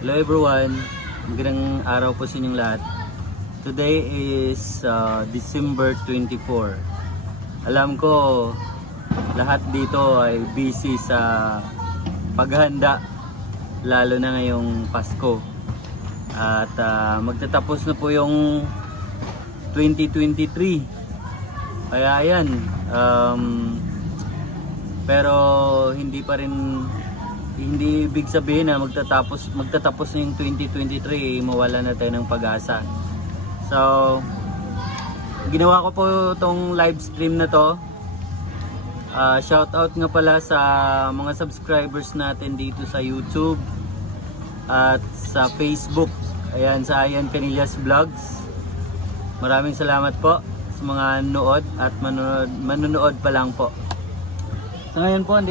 Hello everyone, magandang araw po sa inyong lahat. Today is December 24. Alam ko lahat dito ay busy sa paghanda, lalo na ngayong Pasko. At magtatapos na po yung 2023. Kaya yan, pero hindi ibig sabihin na magtatapos na yung 2023, mawala na tayo ng pag-asa. So, ginawa ko po itong live stream na to. Shout out nga pala sa mga subscribers natin dito sa YouTube at sa Facebook. Ayan, sa Ayan Canillas Vlogs. Maraming salamat po sa mga nanood at manonood pa lang po. So ngayon po, andito